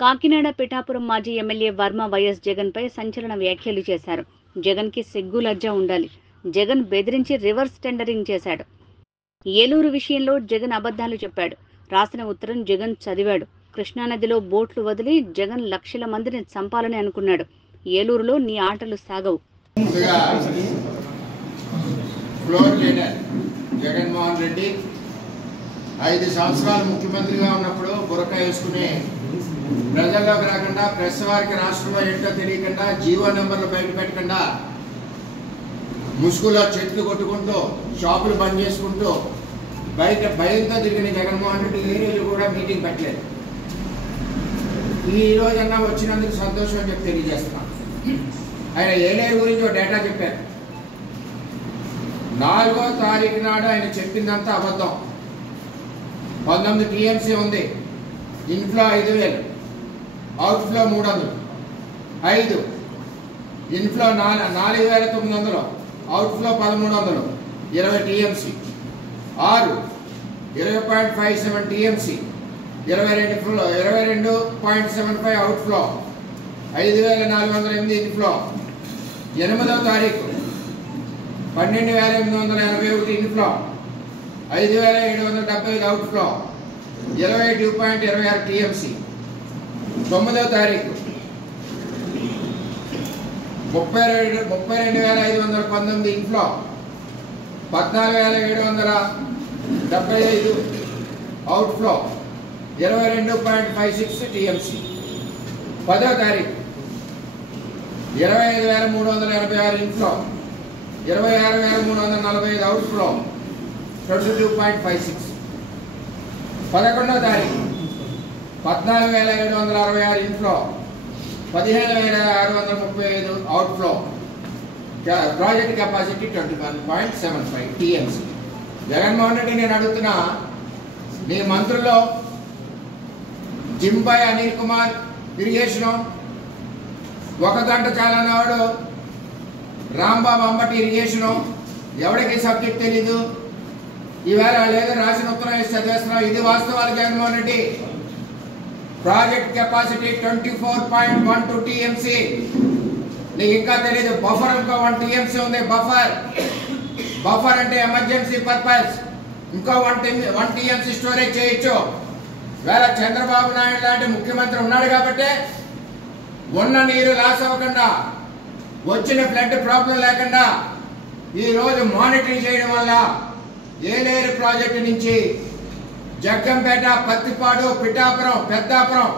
కాకినాడ పిఠాపురం మాజీ MLA Varma YS జగన్పై సంచలన వ్యాఖ్యలు చేశారు. జగన్కి సిగ్గు లజ్జ ఉండాలి. జగన్ బెదిరించి రివర్స్ టెండరింగ్ చేశాడు. ఏలూరు విషయంలో జగన్ అబద్ధాలు చెప్పాడు. రాసిన ఉత్తరం జగన్ చదివాడు. కృష్ణానదిలో బోట్లు వదిలి జగన్ లక్షల మందిని చంపాలని అనుకున్నాడు. ఏలూరులో నీ ఆటలు సాగవు. జగన్మోహన్ రెడ్డి 5 సంవత్సరాలు ముఖ్యమంత్రిగా ఉన్నప్పుడు బురక వేసుకుని ప్రజల్లోకి రాకుండా, ప్రెస్ వారికి రాష్ట్రంలో ఏంటో తెలియకుండా, జీవో నెంబర్లు బయట పెట్టకుండా, ముసుగులో చెట్లు కొట్టుకుంటూ, షాపులు బంద్ చేసుకుంటూ బయట భయంతో తిరిగిన జగన్మోహన్ రెడ్డి ఏ రోజు కూడా మీటింగ్ పెట్టలేదు. ఈ రోజన్నా వచ్చినందుకు సంతోషం అని చెప్పి తెలియజేస్తున్నాం. ఆయన ఏలేరు గురించి ఒక డేటా చెప్పారు. 4వ తారీఖు నాడు ఆయన చెప్పిందంతా అబద్ధం. 19 టీఎంసీ ఉంది. Inflow 5,000, outflow 300. 5 inflow 4,900, outflow 1,300, 20 TMC. 6 20.57 TMC, 22.75 outflow, 5,408 inflow. 8వ తారీఖు 12,881 ఇన్ఫ్లో, 5,775 అవుట్ఫ్లో, 22.26 టీఎంసీ. 9వ తారీఖు 32,519 ఇన్ఫ్లో, 14,775 అవుట్ఫ్లో, 22.56 టీఎంసీ. 10వ తారీఖు 25,386 ఇన్ఫ్లో, 26,345 అవుట్ఫ్లో, 22.56. 11వ తారీఖు 14,766 inflow, 15,635 outflow. Project capacity 21.75 TMC. Jaganmohan Reddy, నేను అడుగుతున్నా, నీ మంత్రుల్లో జింబాయ్ అనిల్ కుమార్ ఇరిగేషను, 1 గంట చాలన్నవాడు రాంబాబు అంబటి ఇరిగేషను, ఎవరికి సబ్జెక్ట్ తెలీదు. ఈవేళ లేదా రాసిన ఉత్తరం వేసి చదివేస్తున్నాం. ఇది వాస్తవాలు. Jaganmohan Reddy, project capacity 24.12 TMC. నీకు ఇంకా తెలియదు. బఫర్ ఇంకో 1 టీఎంసీ ఉంది. బఫర్ అంటే ఎమర్జెన్సీ పర్పస్. ఇంకో 1 టీఎంసీ స్టోరేజ్ చేయొచ్చు. వేళ చంద్రబాబు నాయుడు లాంటి ముఖ్యమంత్రి ఉన్నాడు కాబట్టి ఉన్న నీరు లాస్ అవ్వకుండా, వచ్చిన ఫ్లడ్ ప్రాబ్లం లేకుండా ఈరోజు మానిటరింగ్ చేయడం వల్ల ఏలేరు ప్రాజెక్టు నుంచి జగ్గంపేట, పత్తిపాడు, పిఠాపురం, పెద్దాపురం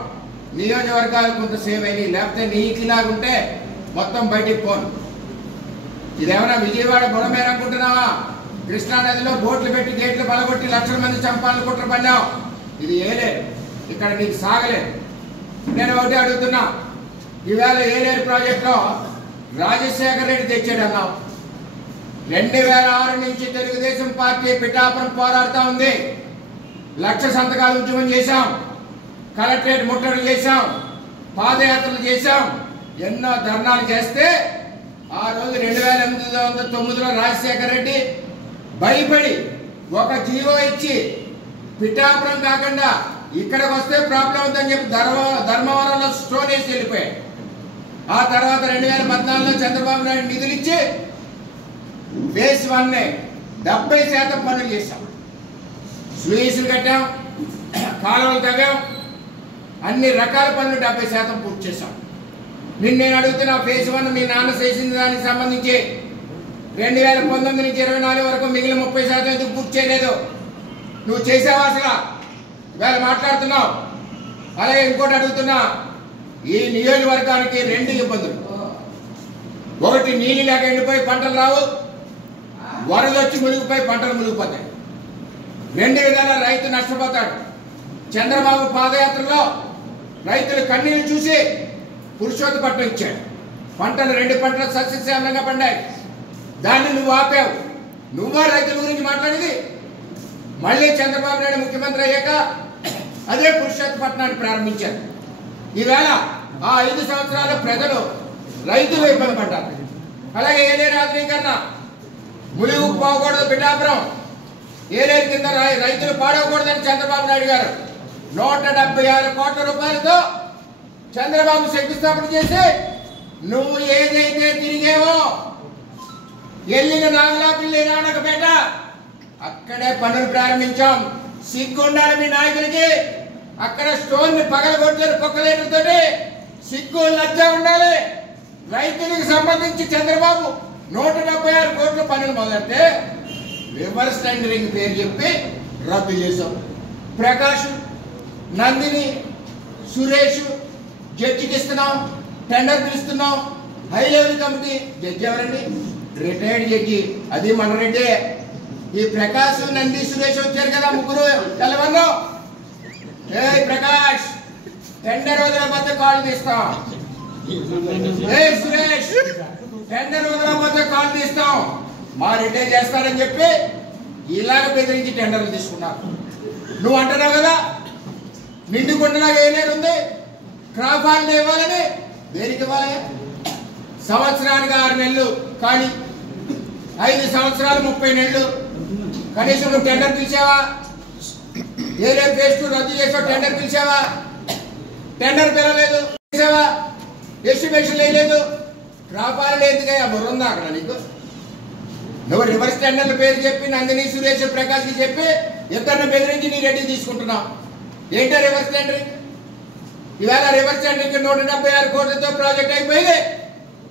నియోజకవర్గాలు కొంత సేవ్ అయ్యి, లేకపోతే నీకిలాగుంటే మొత్తం బయటికి పోను. ఇదేమైనా విజయవాడ బుడమేర అనుకుంటున్నావా? కృష్ణానదిలో బోట్లు పెట్టి గేట్లు పలగొట్టి లక్షల మంది చంపాలని కుట్ర పడ్డావు. ఇది ఏలేరు. ఇక్కడ నీకు సాగలేదు. నేను ఒకటి అడుగుతున్నా, ఈవేళ ఏలేరు ప్రాజెక్టులో రాజశేఖర రెడ్డి తెచ్చాడు అన్నావు. 2006 నుంచి తెలుగుదేశం పార్టీ పిఠాపురం పోరాడుతూ ఉంది. 1,00,000 సంతకాలు ఉద్యమం చేశాం, కలెక్టరేట్ ముట్టడి చేశాం, పాదయాత్రలు చేశాం, ఎన్నో ధర్నాలు చేస్తే ఆ రోజు 2009లో రాజశేఖర రెడ్డి భయపడి ఒక జీవో ఇచ్చి పిఠాపురం కాకుండా ఇక్కడికి వస్తే ప్రాబ్లం ఉందని చెప్పి ధర్మవరంలో స్టోన్ వేసి వెళ్ళిపోయాడు. ఆ తర్వాత 2014లో చంద్రబాబు నాయుడు నిధులు ఇచ్చి ఫేజ్ 1 70% పనులు చేశాం. స్లూయిసులు కట్టాం, కాలువలు తవ్వాం, అన్ని రకాల పనులు 70% పూర్తి చేశాం. నేను అడుగుతున్నా, ఫేజ్ 1 మీ నాన్న చేసిన దానికి సంబంధించి 2019 నుంచి 24 వరకు మిగిలిన 30% ఎందుకు పూర్తి చేయలేదు? నువ్వు చేసావా అసలు? ఇవాళ మాట్లాడుతున్నావు. అలాగే ఇంకోటి అడుగుతున్నా, ఈ నియోజకవర్గానికి 2 ఇబ్బందులు. ఒకటి, నీళ్ళు లేక ఎండిపోయి పంటలు రావు, వరద వచ్చి మునిగిపోయి పంటలు మునిగిపోతాయి. 2 విధాల రైతు నష్టపోతాడు. చంద్రబాబు పాదయాత్రలో రైతులు కన్నీళ్లు చూసి పురుషోత్తపట్నం ఇచ్చాడు. పంటలు 2 పంటలు సస్యశ్యామలంగా పండాయి. దాన్ని నువ్వు ఆపావు. నువ్వా రైతుల గురించి మాట్లాడేది? మళ్ళీ చంద్రబాబు నాయుడు ముఖ్యమంత్రి అయ్యాక అదే పురుషోత్తపట్నాన్ని ప్రారంభించారు. ఈవేళ ఆ 5 సంవత్సరాల ప్రజలు, రైతులు ఇబ్బంది పడ్డారు. అలాగే ఏలేరు ఆధునీకరణ, ములుగు పోకూడదు, పిఠాపురం ఏలేరు కింద రైతులు పాడవకూడదని చంద్రబాబు నాయుడు గారు 176 కోట్ల రూపాయలతో చంద్రబాబు శంకుస్థాపన చేసి నువ్వు ఏదైతే తిరిగేవో ఎల్లిన నాగలాపల్లి నానకపేట అక్కడే పనులు ప్రారంభించాం. సిగ్గుండాలి మీ నాయకులకి. అక్కడ స్టోన్ ని పగలగొట్టారు పొక్కలేటతోటి. సిగ్గు లజ్జ ఉండాలి. రైతులకు సంబంధించి చంద్రబాబు 176 కోట్ల పనులు మొదలెడితే రివర్స్ టెండరింగ్ పేరు చెప్పి రద్దు చేశాం. ప్రకాష్, నందిని, సురేష్ జడ్జికి ఇస్తున్నాం, టెండర్ పిలుస్తున్నాం. హై లెవెల్ కమిటీ జడ్జి ఎవరండి? రిటైర్డ్ జడ్జి, అది మన రెడ్డి. ఈ ప్రకాష్, నంది, సురేష్ వచ్చారు కదా ముగ్గురు తెల్లవన్ను. ఏ ప్రకాష్ టెండర్ వదలకపోతే కాల్ తీస్తాం. ఏ సురేష్ టెండర్ వదలకపోతే కాల్ తీస్తాం. మా రెడ్డి చేస్తారని చెప్పి ఇలాగ బెదిరించి టెండర్లు తీసుకున్నారు. నువ్వు అంటున్నావు కదా నిండుకుండలాగా ఏలేరు ఉంది, క్రాప్ హాలిడే ఇవ్వాలని. దేనికి ఇవ్వాలి? సంవత్సరానికి 6 నెలలు కానీ 5 సంవత్సరాలు 30 నెలలు. కనీసం నువ్వు టెండర్ పిలిచావా? ఏలే పేస్ట్ రద్దు చేసావు, టెండర్ పిలిచావా? టెండర్ పిలవలేదు, పిలిచావా? ఎస్టిమేషన్ వేయలేదు. క్రాప్ హాలిడే ఎందుకయ్యా? బుర్రుందా అక్కడ నీకు? నువ్వు రివర్స్ టెండర్ల పేరు చెప్పి నందిని, సురేష్, ప్రకాష్కి చెప్పి ఇద్దరిని బెదిరించి నీ రెడ్డి తీసుకుంటున్నావు. ఏంటో రివర్స్ టెండరింగ్? ఇవాళ రివర్స్ టెండరింగ్ 176 కోట్లతో ప్రాజెక్ట్ అయిపోయింది.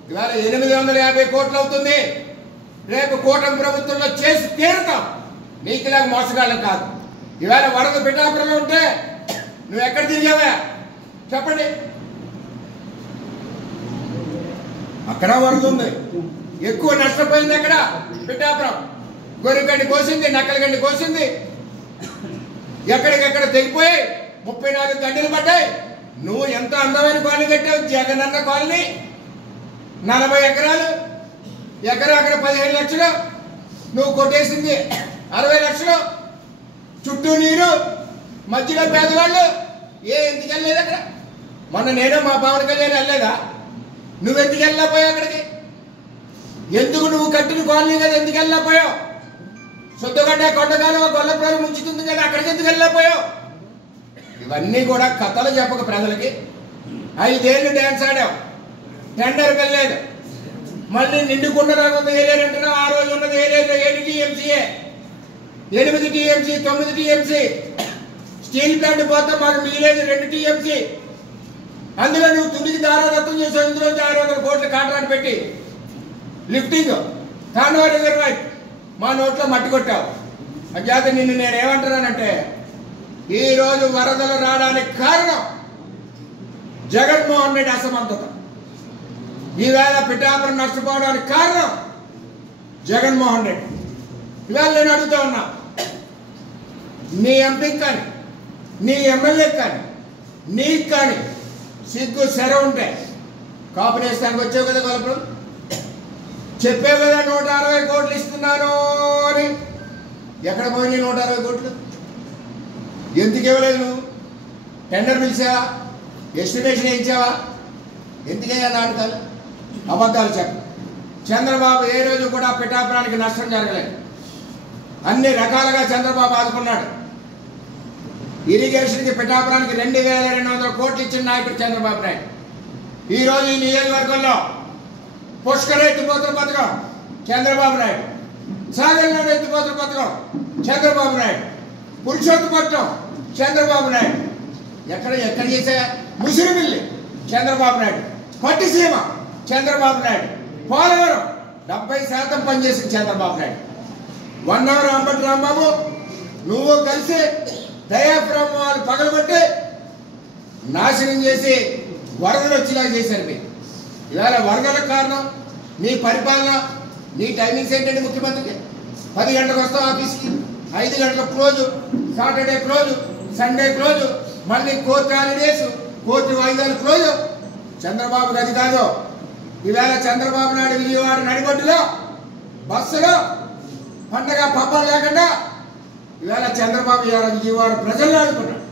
ఇవాళ 850 కోట్లు అవుతుంది. రేపు కూటమి ప్రభుత్వంలో చేసి తీరుతాం. నీకులాగా మోసగాళ్ళం కాదు. ఇవాళ వరద పిఠాపురంలో ఉంటే నువ్వు ఎక్కడ తిరిగావా చెప్పండి? అక్కడ వరద ఉంది. ఎక్కువ నష్టపోయింది అక్కడ పిఠాపురం. గొర్రెగడ్డి కోసింది, నక్కలగడ్డి కోసింది. ఎక్కడికెక్కడ తెగిపోయాయి. 34 గంటలు పడ్డాయి. నువ్వు ఎంత అందమైన కాలనీ కట్టావు, జగనన్న కాలనీ. 40 ఎకరాలు, ఎకరా అక్కడ 15 లక్షలు. నువ్వు కొట్టేసింది 60 లక్షలు. చుట్టూ నీరు, మధ్యలో పేదవాళ్ళు. ఎందుకు వెళ్ళలేదు అక్కడ? మొన్న నేను మా పవన్ కళ్యాణ్ వెళ్ళలేదా? నువ్వెందుకు వెళ్ళకపోయావు అక్కడికి? ఎందుకు నువ్వు కట్టిన కాలనీ కదా, ఎందుకు వెళ్ళకపోయావు? సొద్దుగడ్డ, కొండగాలు, గొల్లపురం ముంచుతుంది కదా, అక్కడికి ఎందుకు వెళ్ళకపోయావు? ఇవన్నీ కూడా కథలు చెప్పక ప్రజలకి. 5 ఏళ్ళు డ్యాన్స్ ఆడావు, టెండర్ వెళ్ళలేదు. మళ్ళీ నిండుకున్న ఏలేరంటున్నావు. ఆ రోజు ఉన్నది Yeleru 7 టీఎంసీఏ, 8 TMC, 9 TMC. Steel plant పోతే మాకు మిగిలేదు 2 టీఎంసీ. అందులో నువ్వు తుడికి దారాదత్తం చేసావు. ఇందులో 600 కోట్ల కాంట్రాక్ట్ పెట్టి లిఫ్టింగ్ కాండవా రిజర్వాయర్ మా నోట్లో మట్టి కొట్టావు. అజాత నిన్ను నేనేమంటున్నానంటే, ఈరోజు వరదలు రావడానికి కారణం జగన్మోహన్ రెడ్డి అసమర్థత. ఈవేళ పిఠాపురం నష్టపోవడానికి కారణం జగన్మోహన్ రెడ్డి. ఇవాళ నేను అడుగుతా ఉన్నా, నీ ఎంపీకి కానీ, నీ ఎమ్మెల్యేకి కానీ, నీకు కానీ సిగ్గు సెర ఉంటే కాపునేస్తానికి వచ్చావు కదా గొల్లపురం. చెప్పావు కదా 160 కోట్లు ఇస్తున్నాను అని. ఎక్కడ పోయినాయి 160 కోట్లు? ఎందుకు ఇవ్వలేదు నువ్వు? టెండర్ పిలిచావా? ఎస్టిమేషన్ వేయించావా? ఎందుకయ్యా నాటకాలు, అబద్ధాలు చెప్ప? చంద్రబాబు ఏ రోజు కూడా పిఠాపురానికి నష్టం జరగలేదు. అన్ని రకాలుగా చంద్రబాబు ఆదుకున్నాడు. ఇరిగేషన్కి పిఠాపురానికి 2200 కోట్లు ఇచ్చిన నాయకుడు చంద్రబాబు నాయుడు. ఈరోజు ఈ నియోజకవర్గంలో పుష్కర ఎత్తిపోతుల పథకం చంద్రబాబు నాయుడు, సాగర్లో ఎత్తిపోతుల పథకం చంద్రబాబు నాయుడు, పురుషోత్తపట్నం చంద్రబాబు నాయుడు. ఎక్కడ చేసా? ముసిరిమిల్లి చంద్రబాబు నాయుడు, పట్టిసీమ చంద్రబాబు నాయుడు, పోలవరం 70% పనిచేసిన చంద్రబాబు నాయుడు. 1 అవర్ అంబటి రాంబాబు నువ్వు కలిసి దయాపురం వాళ్ళు పగలబట్టి నాశనం చేసి వరదలు వచ్చేలా చేశారు మీరు. ఇవాళ వరదలకు కారణం నీ పరిపాలన, నీ టైమింగ్స్ ఏంటంటే ముఖ్యమంత్రికి 10 గంటలకు వస్తావు ఆఫీస్కి, 5 గంటలకు close, Saturday close, Sunday close, మళ్ళీ కోర్టు హాలిడేస్, కోర్టు వాయిదాలు క్లోజు. చంద్రబాబు గది కాదు. ఈవేళ చంద్రబాబు నాయుడు విజయవాడ నడిబొడ్డులో బస్సులో పండగ పబ్బం లేకుండా ఈవేళ చంద్రబాబు విజయవాడ ప్రజలను ఆదుకున్నాడు.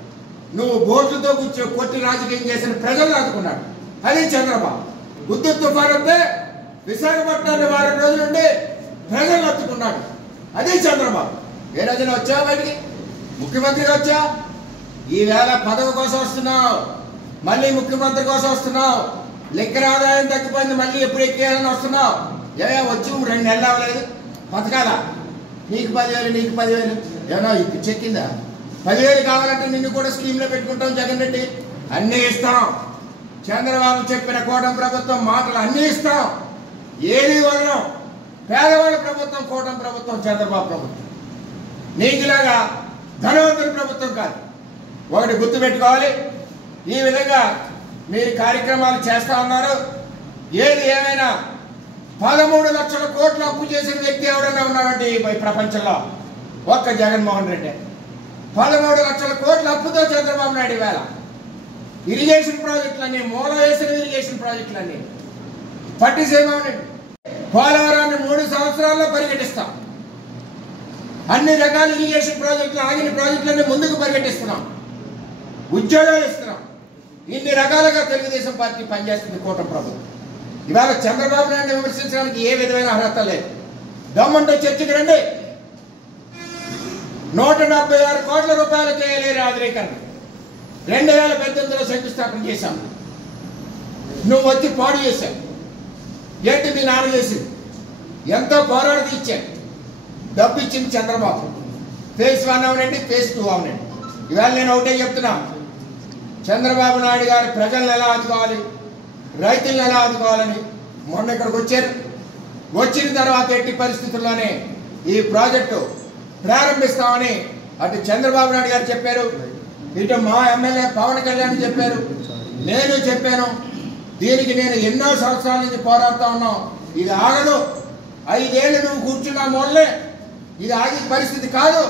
నువ్వు బోట్లతో కూర్చో కొట్టి రాజకీయం చేసిన ప్రజలను ఆదుకున్నాడు. అది చంద్రబాబు. ఉద్దు తుఫాను వస్తే విశాఖపట్నాన్ని 4 రోజుల నుండి ప్రజలను అత్తుకున్నాడు. అది చంద్రబాబు. ఏ రోజున వచ్చావు బయటికి? ముఖ్యమంత్రిగా వచ్చా? ఈవేళ పదవి కోసం వస్తున్నావు. మళ్ళీ ముఖ్యమంత్రి కోసం వస్తున్నావు, లిక్కర్ ఆదాయం తగ్గిపోయింది, మళ్ళీ ఎప్పుడు ఎక్కేయాలని వస్తున్నావు. వచ్చి 2 నెలలు అవ్వలేదు పథకాల, నీకు 10,000 నీకు 10,000 ఏమన్నా ఇప్పుడు చెక్కిందా? 10,000 కావాలంటే నిన్ను కూడా స్కీమ్లో పెట్టుకుంటాం జగన్ రెడ్డి, అన్నీ ఇస్తాం. చంద్రబాబు చెప్పిన కూటమి ప్రభుత్వం మాటలు అన్నీ ఇస్తాం, ఏది వదలం. పేదవాళ్ళ ప్రభుత్వం కూటమి ప్రభుత్వం, చంద్రబాబు ప్రభుత్వం. నీకులాగా ధనవంతుల ప్రభుత్వం కాదు. ఒకటి గుర్తుపెట్టుకోవాలి, ఈ విధంగా మీరు కార్యక్రమాలు చేస్తా ఉన్నారు. ఏది ఏమైనా 13 లక్షల కోట్లు అప్పు చేసిన వ్యక్తి ఎవరైనా ఉన్నారంటే ఈ ప్రపంచంలో ఒక్క జగన్మోహన్ రెడ్డి. 13 లక్షల కోట్ల అప్పుతో చంద్రబాబు నాయుడు వేళ ఇరిగేషన్ ప్రాజెక్టులన్నీ, మూల వేసిన ఇరిగేషన్ ప్రాజెక్టులన్నీ పట్టిసీమండి. పోలవరాన్ని 3 సంవత్సరాల్లో పరిగెట్టిస్తాం. అన్ని రకాల ఇరిగేషన్ ప్రాజెక్టులు, ఆగిన ప్రాజెక్టులన్నీ ముందుకు పరిగెట్టిస్తున్నాం. ఉద్యోగాలు ఇస్తున్నాం. ఇన్ని రకాలుగా తెలుగుదేశం పార్టీ పనిచేస్తుంది కూటమి ప్రభుత్వం. ఇవాళ చంద్రబాబు నాయుడు విమర్శించడానికి ఏ విధమైన అర్హత లేదు. దమ్ముంటే చర్చకి రండి. 176 కోట్ల రూపాయలు చేయలేరు ఆధునీకరణ. 2018లో శంకుస్థాపన చేశాం. నువ్వు వచ్చి పాడు చేశావు. ఏంటి మీ నాన్న చేసింది? ఎంతో పోరాడి ఇచ్చాను. డబ్బు ఇచ్చింది చంద్రబాబు. ఫేజ్ 1 అవునండి, ఫేజ్ 2 అవునండి. ఇవాళ నేను ఒకటే చెప్తున్నా, చంద్రబాబు నాయుడు గారు ప్రజలను ఎలా ఆదుకోవాలి, రైతులను ఎలా ఆదుకోవాలని మొన్న ఇక్కడికి వచ్చారు. వచ్చిన తర్వాత ఎట్టి పరిస్థితుల్లోనే ఈ ప్రాజెక్టు ప్రారంభిస్తామని అటు చంద్రబాబు నాయుడు గారు చెప్పారు, ఇటు మా ఎమ్మెల్యే పవన్ కళ్యాణ్ చెప్పారు, నేను చెప్పాను. దీనికి నేను ఎన్నో సంవత్సరాల నుంచి పోరాడుతూ ఉన్నాం. ఇది ఆగదు. 5 ఏళ్ళు నువ్వు కూర్చున్నా మొదలే, ఇది ఆగే పరిస్థితి కాదు.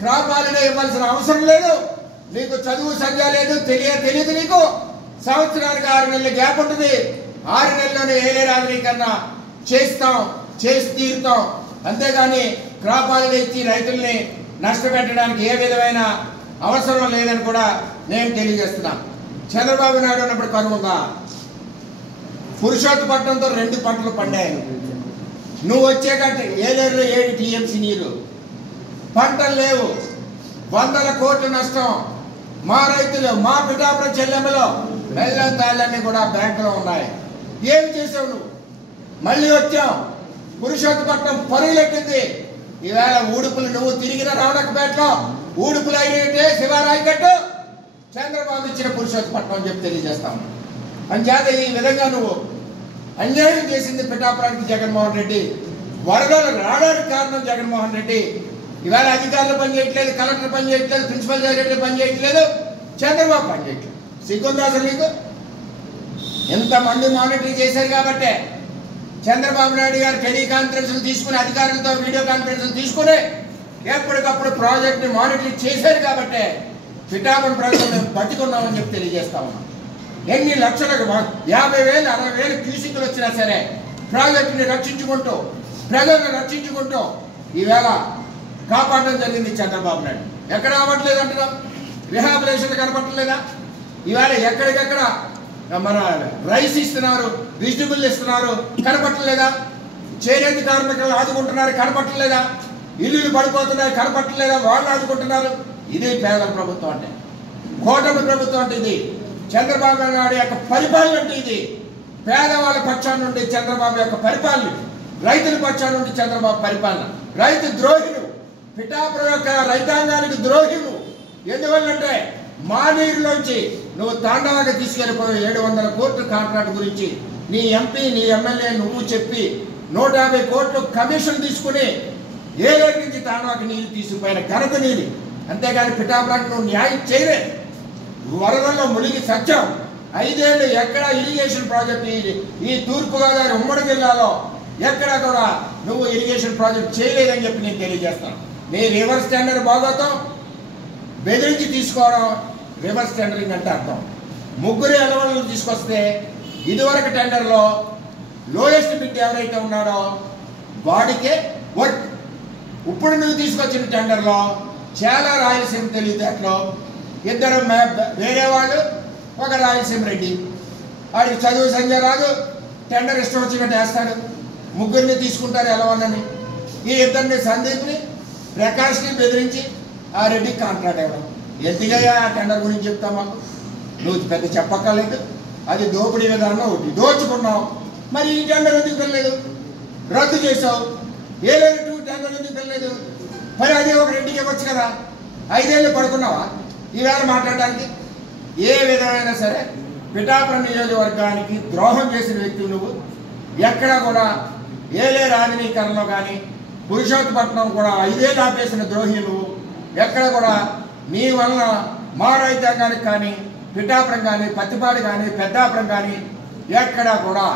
క్రాప్ హాలిడే ఇవ్వాల్సిన అవసరం లేదు. నీకు చదువు సంధ్య లేదు, తెలియదు నీకు. సంవత్సరానికి 6 నెలల గ్యాప్ ఉంటుంది. 6 నెలల్లోనే ఏలేరు ఆధునీకరణ చేస్తాం, చేసి తీరుతాం. అంతేగాని క్రాప్ హాలిడే ఇచ్చి రైతుల్ని నష్టపెట్టడానికి ఏ విధమైన అవసరం లేదని కూడా నేను తెలియజేస్తున్నాను. చంద్రబాబు నాయుడు ఉన్నప్పుడు కనుగొందా? పురుషోత్తపట్నంతో 2 పంటలు పండాయి. నువ్వు వచ్చేకంటే ఏలేరులో 7 టీఎంసీ నీరు, పంటలు లేవు, 100 కోట్ల నష్టం. మా రైతులు, మా పిఠాపురం చెల్లెమ్మలో బెల్లం తాళ్ళన్నీ కూడా బ్యాంకులో ఉన్నాయి. ఏం చేసావు నువ్వు? మళ్ళీ వచ్చావు. పురుషోత్తపట్నం పరుగులెట్టింది. ఈవేళ ఊడుపులు నువ్వు తిరిగిన రావణకపేటలో ఊడుపులు అయినట్టే శివారాయి కట్టు. చంద్రబాబు ఇచ్చిన పురుషోత్తపట్నం అని చెప్పి తెలియజేస్తాం. అంచేత ఈ విధంగా నువ్వు అన్యాయం చేసింది పిఠాపురానికి జగన్మోహన్ రెడ్డి. వరదలు రావడానికి కారణం జగన్మోహన్ రెడ్డి. ఇవాళ అధికారులు పనిచేయట్లేదు, కలెక్టర్ పనిచేయట్లేదు, ప్రిన్సిపల్ సెక్రటరీ పనిచేయట్లేదు, చంద్రబాబు పనిచేయట్లేదు. సిగ్గుందా అసలు నీకు? ఎంతమంది మానిటరింగ్ చేశారు కాబట్టే చంద్రబాబు నాయుడు గారు టెలికాన్ఫరెన్స్లు తీసుకుని, అధికారులతో వీడియో కాన్ఫరెన్స్లు తీసుకుని ఎప్పటికప్పుడు ప్రాజెక్ట్ని మానిటరింగ్ చేశారు కాబట్టే పిఠాపురం ప్రజలు మేము బతికున్నామని చెప్పి తెలియజేస్తా ఉన్నాం. ఎన్ని లక్షలకు 50,000, 60,000 క్యూసిక్లు వచ్చినా సరే ప్రాజెక్టుని రక్షించుకుంటూ, ప్రజలను రక్షించుకుంటూ ఈవేళ కాపాడడం జరిగింది చంద్రబాబు నాయుడు. ఎక్కడ అవ్వట్లేదు అంటున్నాం? రిహాబిలేషన్ కనపట్టలేదా? ఇవాళ ఎక్కడికెక్కడ మన రైస్ ఇస్తున్నారు, వెజిటబుల్ ఇస్తున్నారు, కనపట్టలేదా? చేనేత కార్మికులను ఆదుకుంటున్నారు, కనపట్టలేదా? ఇల్లులు పడిపోతున్నాయి, కనపట్టలేదా? వాళ్ళు ఆదుకుంటున్నారు. ఇది పేదల ప్రభుత్వం అంటే, కూటమి ప్రభుత్వం అంటే ఇది. చంద్రబాబు నాయుడు యొక్క పరిపాలన అంటే ఇది. పేదవాళ్ళ పక్షాన్ని నుండి చంద్రబాబు యొక్క పరిపాలన, రైతుల పక్షాన్ని నుండి చంద్రబాబు పరిపాలన. రైతు ద్రోహిను, పిఠాపురం యొక్క రైతాంగానికి ద్రోహిను. ఎందువల్లంటే మా నీరులోంచి నువ్వు తాండవాగా తీసుకెళ్ళిపోయి 700 కోట్ల కాంట్రాక్ట్ గురించి నీ ఎంపీ, నీ ఎమ్మెల్యే నువ్వు చెప్పి 150 కోట్లు కమిషన్ తీసుకుని ఏలేరు నుంచి తాండవాకి నీరు తీసుకుపోయిన ఘనత నీది. అంతేగాని పిఠాపురానికి నువ్వు న్యాయం చేయలే. వరదల్లో మునిగి సత్యం. 5 ఏళ్ళు ఎక్కడ ఇరిగేషన్ ప్రాజెక్ట్ ఈ తూర్పుగోదావరి ఉమ్మడి జిల్లాలో ఎక్కడ కూడా నువ్వు ఇరిగేషన్ ప్రాజెక్ట్ చేయలేదని చెప్పి నేను తెలియజేస్తాను. నీ రివర్స్ టెండర్ బాగోతాం, బెదిరించి తీసుకోవడం రివర్స్ టెండరింగ్ అంటే అర్థం. 3 ఎలవలను తీసుకొస్తే ఇదివరకు టెండర్లో లోయెస్ట్ బిడ్ ఎవరైతే ఉన్నాడో వాడికే వర్క్. ఇప్పుడు నువ్వు తీసుకొచ్చిన టెండర్లో చాలా రాయలసీమ తెలివితేటలో 2 వేరే వాళ్ళు, ఒక రాయలసీమ రెడ్డి. వాడికి చదువు సంధ్య రాదు, టెండర్ ఇష్టం వచ్చినట్టు వేస్తాడు. 3 తీసుకుంటారు ఎలవనని. ఈ 2 సందీప్ని, ప్రకాష్ని బెదిరించి ఆ రెడ్డికి కాంట్రాక్ట్ ఇవ్వడం. ఎందుకయ్యా ఆ టెండర్ గురించి చెప్తాం? మాకు నువ్వు పెద్ద చెప్పక్కర్లేదు. అది దోపిడీ విధానం ఒకటి దోచుకున్నావు. మరి ఈ టెండర్ ఎందుకు వెళ్ళలేదు? రద్దు చేసావు. ఏలేరు టెండర్ ఎందుకు వెళ్ళలేదు? మరి అది ఒక రెండుకి ఇవ్వచ్చు కదా. 5 ఏళ్ళు పడుకున్నావా ఈవేళ మాట్లాడడానికి? ఏ విధమైనా సరే పిఠాపురం నియోజకవర్గానికి ద్రోహం చేసిన వ్యక్తి నువ్వు. ఎక్కడ కూడా ఏలేరు ఆధునీకరణలో కానీ పురుషోత్తపట్నం కూడా 5 ఏళ్ళు ఆపేసిన ద్రోహి నువ్వు. ఎక్కడ కూడా నీ వలన మా రైతాంగానికి కానీ పిఠాపురం కానీ పత్తిపాడు కానీ పెద్దాపురం కానీ ఎక్కడా కూడా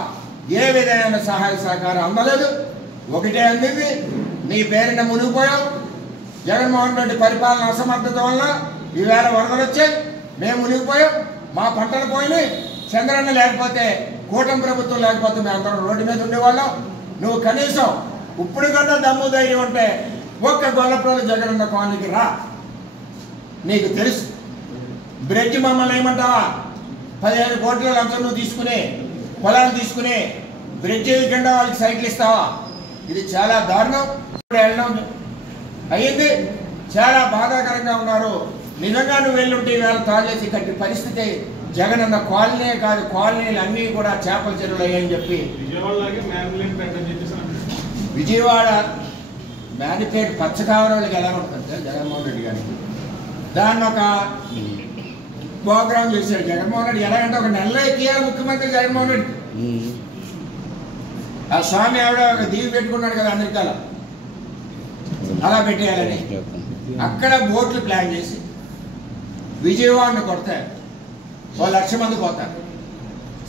ఏ విధమైన సహాయ సహకారం అందలేదు. ఒకటే అందింది, నీ పేరున మునిగిపోయావు. జగన్మోహన్ రెడ్డి పరిపాలన అసమర్థత వల్ల ఈవేళ వరదలు వచ్చాయి, మేము మునిగిపోయాం, మా పంటలు పోయినాయి. చంద్రన్న లేకపోతే, కూటమి ప్రభుత్వం లేకపోతే మేమందరం రోడ్డు మీద ఉండేవాళ్ళం. నువ్వు కనీసం ఇప్పుడు కన్నా దమ్ము ధైర్యం ఉంటే ఒక్క గొల్లప్రోలు జగనన్న కాలనీకి రా. నీకు తెలుసు బ్రిడ్జ్ మమ్మల్ని ఏమంటావా? 15 కోట్ల లంచం నువ్వు తీసుకుని పొలాలు తీసుకుని బ్రిడ్జ్ కింద వాళ్ళకి సైకిల్ ఇస్తావా? ఇది చాలా దారుణం. వెళ్ళడం అయ్యింది. చాలా బాధాకరంగా ఉన్నారు. నిజంగా నువ్వు వెళ్ళుంటే ఈవేళ తాళేసి కట్టి పరిస్థితి జగనన్న కాలనీ కాదు, కాలనీలు అన్నీ కూడా చేపల చెరువులు అయ్యాయని చెప్పి విజయవాడ మేనిపేట పచ్చకావరాళ్ళకి ఎలా ఉంటుంది సార్ జగన్మోహన్ రెడ్డి గారికి? దాన్ని ఒక ప్రోగ్రాం చేశాడు జగన్మోహన్ రెడ్డి. ఎలాగంటే ఒక నెలలో ఎక్కియాలి ముఖ్యమంత్రి జగన్మోహన్ రెడ్డి. ఆ స్వామి ఆవిడ ఒక దీవి పెట్టుకున్నాడు కదా అమెరికాలో, అలా పెట్టేయాలని అక్కడ బోట్లు ప్లాన్ చేసి విజయవాడను కొడతారు. 1,00,000 మంది పోతారు.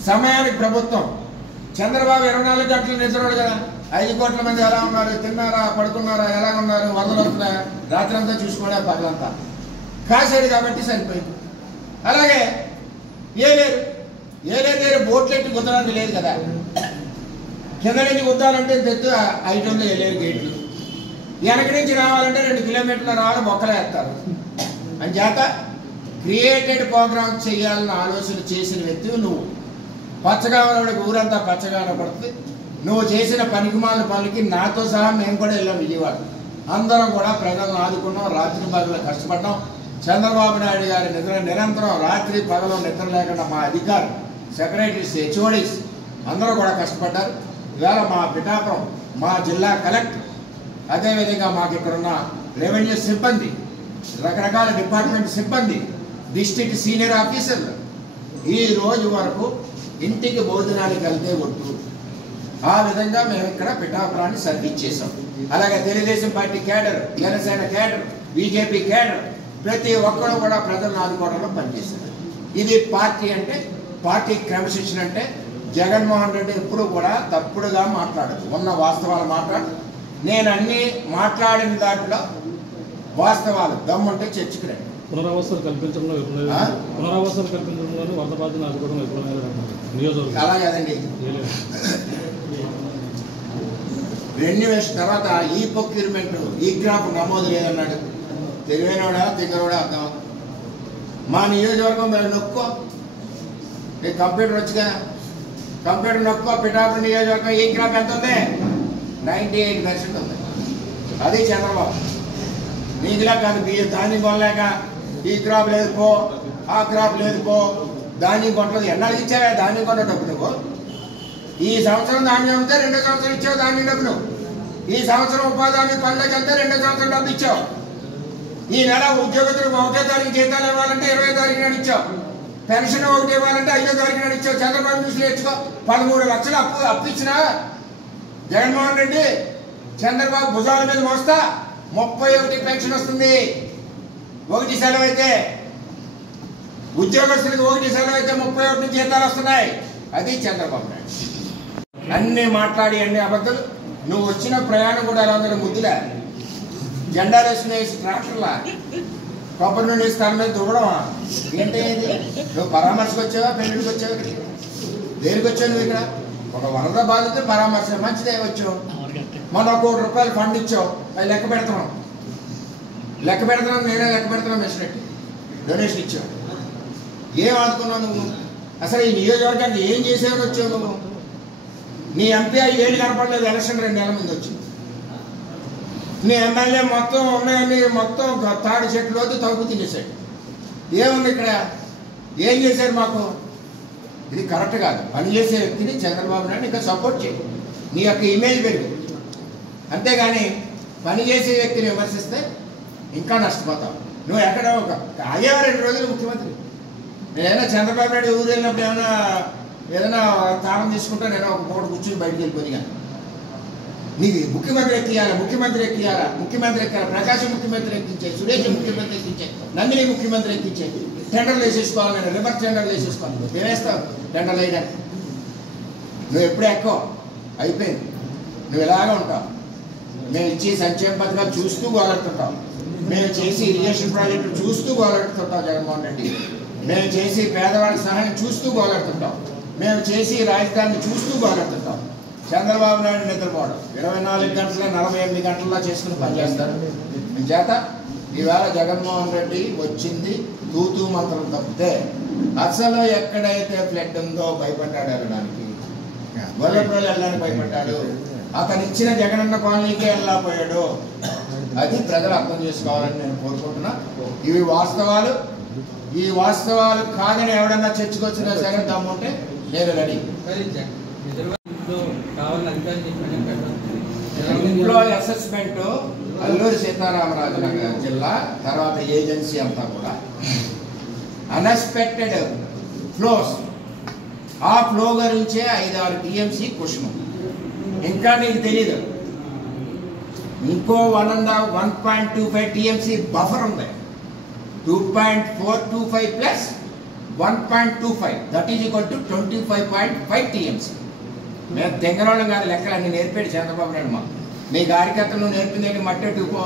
సమయానికి ప్రభుత్వం చంద్రబాబు 24 గంటలు నిద్రపోడు కదా. 5 కోట్ల మంది ఎలా ఉన్నారు, తిన్నారా, పడుకున్నారా, ఎలా ఉన్నారు, వరదలు వస్తున్నాయా, రాత్రి అంతా చూసుకోవడా పగలంతా కాసాడు కాబట్టి సరిపోయింది. అలాగే ఏలేరు బోట్లు ఎట్టి గుద్దడానికి లేదు కదా. కింద నుంచి గుద్దాలంటే తెత్తు 500 ఏలేరు గేట్లు, వెనక నుంచి రావాలంటే 2 కిలోమీటర్ల రావాలి, మొక్కలు వేస్తారు. అంచేత క్రియేటెడ్ ప్రోగ్రామ్ చేయాలని ఆలోచన చేసిన వ్యక్తి నువ్వు. పచ్చగావలకి ఊరంతా పచ్చగానే పడుతుంది. నువ్వు చేసిన పనికిమాల పనులకి నాతో సహా మేము కూడా వెళ్ళాం విజయవాడ. అందరం కూడా ప్రజలను ఆదుకున్నాం, రాత్రి పగలు కష్టపడ్డాం. చంద్రబాబు నాయుడు గారి నిరంతరం రాత్రి పగలు నిద్ర లేకుండా మా అధికారులు, సెక్రటరీస్, హెచ్ఓడీస్ అందరూ కూడా కష్టపడ్డారు. ఇవాళ మా పిఠాపురం, మా జిల్లా కలెక్టర్, అదేవిధంగా మాకు ఇక్కడున్న రెవెన్యూ సిబ్బంది, రకరకాల డిపార్ట్మెంట్ సిబ్బంది, డిస్ట్రిక్ట్ సీనియర్ ఆఫీసర్లు ఈ రోజు వరకు ఇంటికి భోజనానికి వెళ్తే ఒట్టు. ఆ విధంగా మేము ఇక్కడ పిఠాపురాన్ని సర్వీస్ చేసాం. అలాగే Telugu Desam party cadre, Janasena cadre, BJP cadre ప్రతి ఒక్కరు కూడా ప్రజలను ఆదుకోవడంలో పనిచేశారు. ఇది పార్టీ అంటే, పార్టీ క్రమశిక్షణ అంటే. జగన్మోహన్ రెడ్డి ఎప్పుడు కూడా తప్పుడుగా మాట్లాడదు, ఉన్న వాస్తవాలు మాట్లాడు. నేను అన్ని మాట్లాడిన దాంట్లో వాస్తవాలు దమ్ముంటే చర్చకురండి. పునరావాసాలు కల్పించడంలో వరద బాధను ఆదుకోవడం నియోజకవర్గం అలా కదండి. రెన్యువేషన్ తర్వాత ఈ ప్రొక్యూర్మెంట్, ఈ క్రాప్ నమోదు లేదన్నాడు. తెలివైనవాడా తింగరవాడా అర్థం. మా నియోజకవర్గం మీరు నొక్కో, నీకు కంప్యూటర్ వచ్చిగా, కంప్యూటర్ నొక్కో. పిఠాపురం నియోజకవర్గం ఈ క్రాప్ ఎంత ఉంది? 98% ఉంది. అది చంద్రబాబు. నీకులా కాదు, ధాన్యం కొనలేక ఈ క్రాప్ లేదు పో, ఆ క్రాప్ లేదు పో, ధాన్యం కొనలేదు. ఎన్నాళ్ళకి ఇచ్చావా ధాన్యం కొన్న డబ్బు నువ్వు? ఈ సంవత్సరం ధాన్యం అమ్మితే 2వ సంవత్సరం ఇచ్చావు ధాన్యం డబ్బులు. ఈ సంవత్సరం ఉపాధి హామీ పనులకి వెళ్తే 2వ సంవత్సరం డబ్బు ఇచ్చావు. ఈ నెల ఉద్యోగస్తులకు 1వ తారీఖు జీతాలు ఇవ్వాలంటే 20వ తారీఖు నాడు ఇచ్చావు. పెన్షన్ 1 ఇవ్వాలంటే 5వ తారీఖు నాడు ఇచ్చావు. చంద్రబాబు చూసి నేర్చుకో. 13 లక్షలు అప్పు ఇచ్చిన జగన్మోహన్ రెడ్డి చంద్రబాబు భుజాల మీద మోస్తా 31 పెన్షన్ వస్తుంది. 1 సెలవు అయితే ఉద్యోగస్తులకు 1 సెలవు అయితే 31 జీతాలు వస్తున్నాయి. అది చంద్రబాబు నాయుడు. అన్నీ మాట్లాడి అన్ని అబద్ధాలు. నువ్వు వచ్చిన ప్రయాణం కూడా ఎలా ఉందని ముద్దులే జెండాలు వేసి ట్రాక్టర్లా కొబ్బరి నుండి స్థలం మీద దువ్వడమా ఏంటి? నువ్వు పరామర్శకు వచ్చావా, పెళ్లికి వచ్చావా? దేనికి వచ్చావు నువ్వు? ఇక్కడ ఒక వరద బాధితే పరామర్శ మంచిదే వచ్చావు. మనం 1 కోటి రూపాయలు ఫండ్ ఇచ్చావు, అది లెక్క పెడుతున్నాం. నేనే లెక్క పెడుతున్నాం. మెషినట్టు డొనేషన్ ఇచ్చావు. ఏం ఆదుకున్నావు నువ్వు? అసలు ఈ నియోజకవర్గానికి ఏం చేసేవని వచ్చావు నువ్వు? నీ ఎంపీ 5 ఏళ్ళు కనపడలేదు. ఎలక్షన్ 2 నెలల ముందు వచ్చింది. నీ ఎమ్మెల్యే మొత్తం ఉన్నాయని మొత్తం తాడి చెట్లు వద్దు తగ్గు తినేసాడు. ఏముంది ఇక్కడ? ఏం చేశారు మాకు? ఇది కరెక్ట్ కాదు. పనిచేసే వ్యక్తిని చంద్రబాబు నాయుడు ఇంకా సపోర్ట్ చేయి, నీ యొక్క ఇమేజ్ పెరుగు. అంతేగాని పనిచేసే వ్యక్తిని విమర్శిస్తే ఇంకా నష్టపోతావు. నువ్వు ఎక్కడ ఒక అయ్యావా 2 రోజులు ముఖ్యమంత్రి. నేనైనా చంద్రబాబు నాయుడు ఊరు వెళ్ళినప్పుడు ఏదైనా తాళం తీసుకుంటా నేను ఒక పూట కూర్చుని బయటికి వెళ్ళిపోయాను. నీకు ముఖ్యమంత్రి ఎక్కియాలా, ముఖ్యమంత్రి ఎక్కాలి, ప్రకాశం ముఖ్యమంత్రి ఎక్కించే, సురేష్ ముఖ్యమంత్రి ఎక్కించే, నందిని ముఖ్యమంత్రి ఎక్కించే, టెండర్లు వేసేసుకోవాలి, నేను రివర్స్ టెండర్లు వేసేసుకోవాలి. నువ్వేస్తావు టెండర్లు వేయడానికి? నువ్వు ఎప్పుడూ ఎక్కవు, అయిపోయింది. నువ్వు ఇలాగే ఉంటావు. మేము ఇచ్చి సంక్షేమ పథకాలు చూస్తూ గోలెడుతుంటాం, మేము చేసి ఇరిగేషన్ ప్రాజెక్టులు చూస్తూ గోలెడుతుంటాం జగన్మోహన్ రెడ్డి, మేము చేసి పేదవాడి సహాయం చూస్తూ గోలెడుతుంటాం, మేము చేసి రాజధానిని చూస్తూ గోలెడుతుంటాం. చంద్రబాబు నాయుడు నిద్రపోవడం 24 గంటల 48 గంటల్లో చేసుకుని పనిచేస్తారు. చేత ఈవేళ జగన్మోహన్ రెడ్డి వచ్చింది తూతూ మంత్రం తప్పితే అసలు ఎక్కడైతే ఫ్లడ్ ఉందో భయపడ్డాడు వెళ్ళడానికి, గొల్లప్రోలు వెళ్ళడానికి భయపడ్డాడు, అతను ఇచ్చిన జగనన్న కాలనీకే వెళ్ళకపోయాడు. అది ప్రజలు అర్థం చేసుకోవాలని నేను కోరుకుంటున్నా. ఇవి వాస్తవాలు. ఈ వాస్తవాలు కాదని ఎవడన్నా చర్చకొచ్చినా సరే దమ్ముంటే నేను ready. Employee assessment Alluri Sitaramaraju Nagar జిల్లా తర్వాత ఏజెన్సీ అంతా కూడా అన్ఎక్స్పెక్టెడ్ ఫ్లోస్, ఆ ఫ్లో గురించే 5-6 టీఎంసీ క్వశ్చన్. ఇంకా నీకు తెలీదు, ఇంకో 1.25 టీఎంసీ బఫర్ ఉంది. 2.425 plus 1.25 that is equal to 25.5 TMC. మేము తెంగరోళ్ళం కాదు, లెక్కలన్నీ నేర్పాడు చంద్రబాబు నాయుడు. మాకు మీ కార్యకర్తలు నేర్పిందేంటి? మట్టెట్టుకో,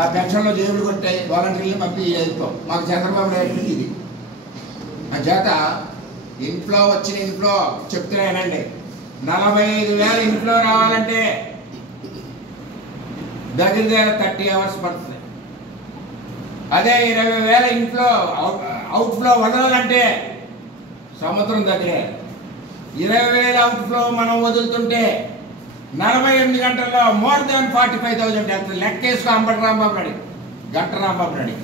ఆ పెన్షన్లో జేబులు కొట్టాయి, వాలంటీర్లు పంపి వెళ్ళిపో. మాకు చంద్రబాబు నాయుడు ఇది. ఆ చేత ఇన్ఫ్లో వచ్చిన ఇన్ఫ్లో చెప్తున్నానండి, 45,000 ఇన్ఫ్లో రావాలంటే దగ్గర 30 అవర్స్ పడుతుంది. అదే 20,000 ఇన్ఫ్లో అవుట్ఫ్లో వదలాలంటే సంవత్సరం దగ్గరే. 20,000 అవుట్ఫ్లో మనం వదులుతుంటే 48 గంటల్లో మోర్ దాన్ 45,000 డెత్. లెక్కేసుకో అంబటి రాంబాబు నాయుడు, గంట రాంబాబు నాయుడు.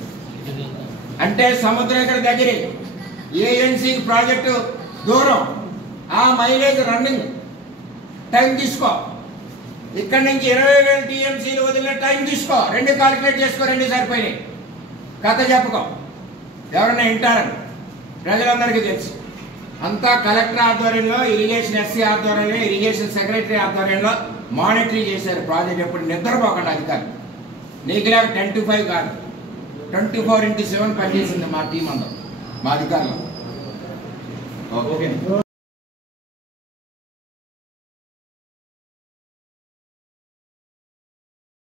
అంటే సముద్రం ఇక్కడ దగ్గరే, ఏఎన్సీ ప్రాజెక్టు దూరం, ఆ మైలేజ్ రన్నింగ్ టైం తీసుకో. ఇక్కడి నుంచి 20,000 టీఎంసీలు వదిలిన టైం తీసుకో, 2 కాలిక్యులేట్ చేసుకో, 2 సరిపోయినాయి. కథ చెప్పుకో, ఎవరన్నా వింటారని ప్రజలందరికీ తెలుసు. అంతా కలెక్టర్ ఆధ్వర్యంలో, ఇరిగేషన్ ఎస్సీ ఆధ్వర్యంలో, ఇరిగేషన్ సెక్రటరీ ఆధ్వర్యంలో మానిటరీ చేశారు ప్రాజెక్ట్. ఎప్పుడు నిద్రపోకుండా అధికారులు. నీకులాగా 10 to 5 కాదు, 24/7 పనిచేసింది మా టీం అందరూ, మా అధికారులు. ఓకే.